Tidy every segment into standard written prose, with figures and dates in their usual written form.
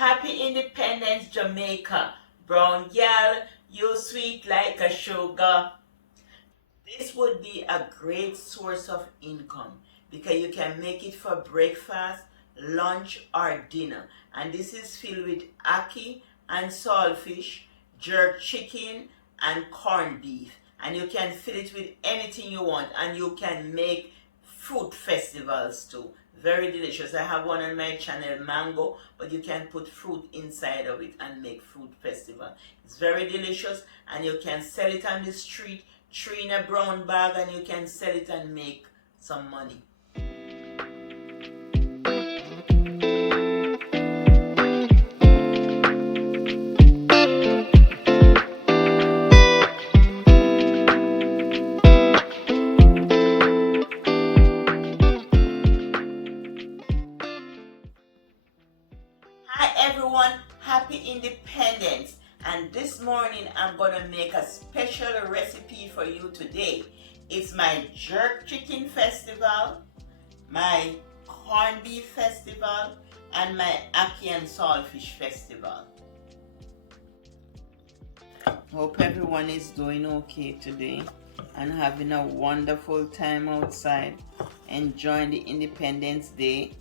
Happy Independence, Jamaica. Brown gal, you sweet like a sugar. This would be a great source of income because you can make it for breakfast, lunch, or dinner. And this is filled with ackee and saltfish, jerk chicken, and corned beef. And you can fill it with anything you want, and you can make fruit festivals too. Very delicious. I have one on my channel, mango, but you can put fruit inside of it and make fruit festival. It's very delicious, and you can sell it on the street, three in a brown bag, and you can sell it and make some money. Hi everyone, happy Independence. And this morning I'm going to make a special recipe for you today. It's my jerk chicken festival, my corned beef festival, and my ackee and saltfish festival. Hope everyone is doing okay today and having a wonderful time outside, enjoying the Independence Day,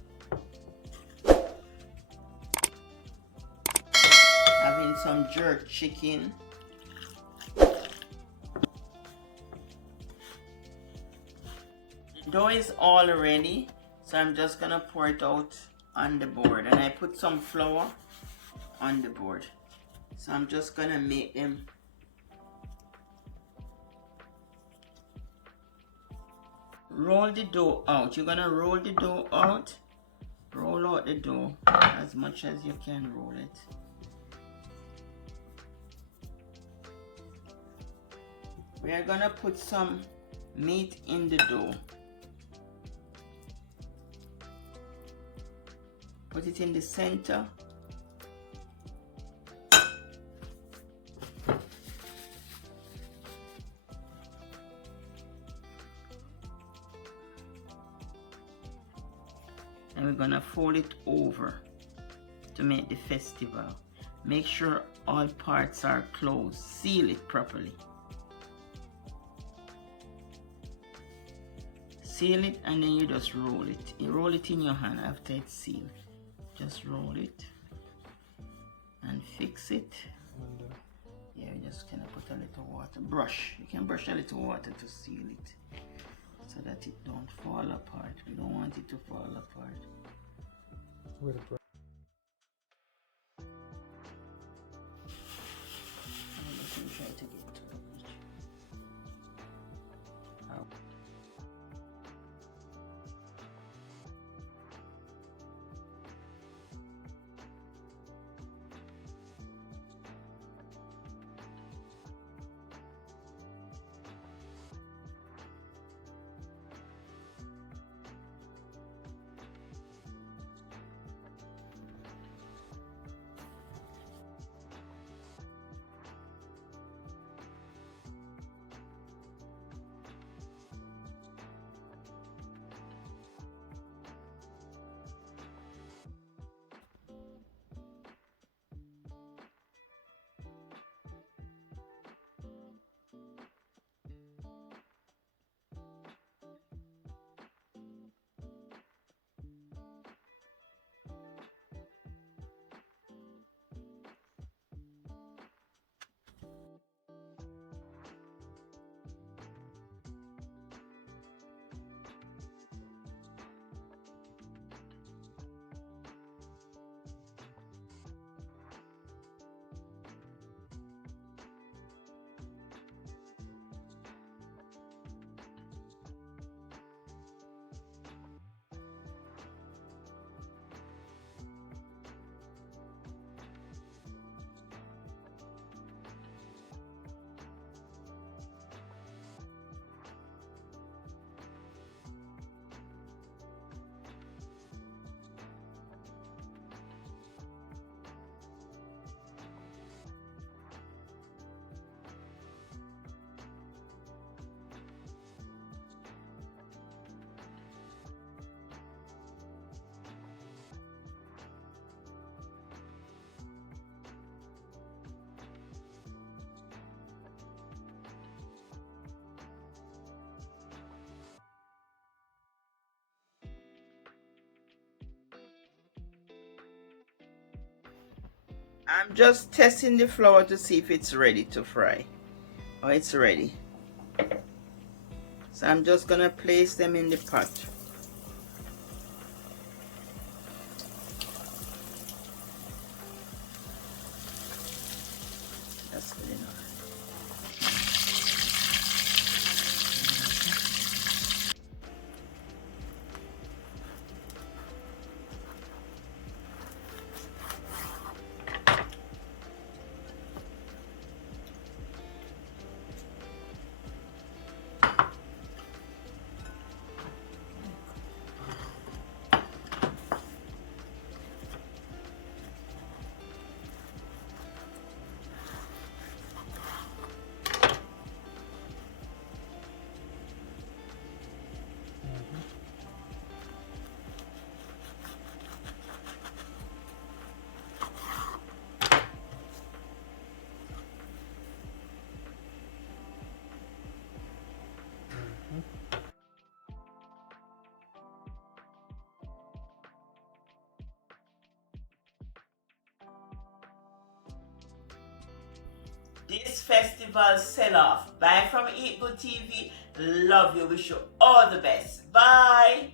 having some jerk chicken. The dough is all ready, so I'm just gonna pour it out on the board, and I put some flour on the board, so I'm just gonna make them. Roll the dough out. You're gonna roll the dough out. Roll out the dough as much as you can roll it. We are gonna put some meat in the dough. Put it in the center. And we're gonna fold it over to make the festival. Make sure all parts are closed. Seal it properly. Seal it, and then you just roll it. You roll it in your hand after it's sealed. Just roll it and fix it. Yeah, you just kind of put a little water. Brush. You can brush a little water to seal it so that it don't fall apart. We don't want it to fall apart. With a brush. Try to get to it. I'm just testing the flour to see if it's ready to fry. Oh, it's ready. So I'm just gonna place them in the pot. That's good enough. This festival sell-off. Bye from Eat Good TV. Love you. Wish you all the best. Bye.